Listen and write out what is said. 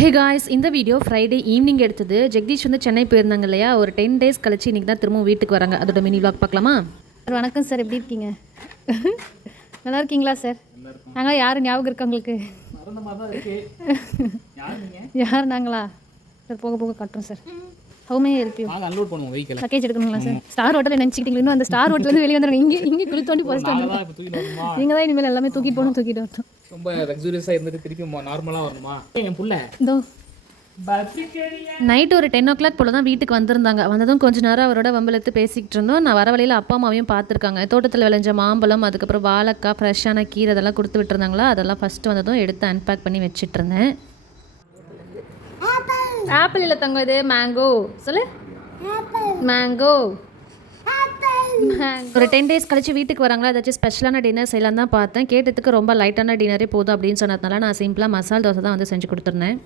Hey guys, இந்த video Friday evening எடுத்தது. ஜெகதீஷ் வந்து சென்னை போயிருந்தாங்க இல்லையா, ஒரு 10 டேஸ் கழிச்சு இன்றைக்கி தான் திரும்ப வீட்டுக்கு வராங்க. அதோட மினி விளாக் பார்க்கலாமா? சார் வணக்கம் சார், எப்படி இருக்கீங்க? நல்லா இருக்கீங்களா சார்? நாங்கள் யார் ஞாபகம் இருக்கா உங்களுக்கு? யார் நாங்களா சார்? போக போக கட்டுறோம் சார். ஹவுமே இருப்பி அன்லோட் பண்ணுவோம் வெஹிக்கிள். லக்கேஜ் எடுக்கணுங்களா சார்? ஸ்டார் ஹோட்டலில் நினச்சிக்கிட்டீங்க. இன்னும் அந்த ஸ்டார் ஹோட்டலேருந்து வெளியே வந்துடுங்க. இங்கே குளி தோண்டி போஸ்ட் நீங்கள் தான் இனிமேல் எல்லாமே தூக்கிட்டு போகணும், தூக்கிட்டு வரட்டும். ரொம்ப லக்ஸூரியஸாக இருந்துட்டு திருப்பி நார்மலாக வரணுமா? என் புள்ள இதோ நைட்டு ஒரு 10 o'clock போல் தான் வீட்டுக்கு வந்திருந்தாங்க. வந்ததும் கொஞ்ச நேரம் அவரோட வம்பலத்து பேசிக்கிட்டு இருந்தோம். நான் வர வழியில் அப்பா அம்மாவையும் பார்த்துருக்காங்க. தோட்டத்தில் விளைஞ்ச மாம்பழம், அதுக்கப்புறம் வாழைக்காய், ஃப்ரெஷ்ஷான கீரை அதெல்லாம் கொடுத்து விட்டுருந்தாங்களா. அதெல்லாம் ஃபஸ்ட்டு வந்ததும் எடுத்து அன்பேக் பண்ணி வச்சுட்டு இருந்தேன். ஆப்பிள் இல்லை தங்கம், இது மேங்கோ. சொல்லு, மேங்கோ. ஒரு 10 டேஸ் கழிச்சு வீட்டுக்கு வராங்களா, ஏதாச்சும் ஸ்பெஷலான டின்னர் செய்யலாம் தான் பார்த்தேன். கேட்டதுக்கு ரொம்ப லைட்டான டின்னரே போதும் அப்படின்னு சொன்னதுனால நான் சிம்பிளாக மசால் தோசை தான் வந்து செஞ்சு கொடுத்துருந்தேன்.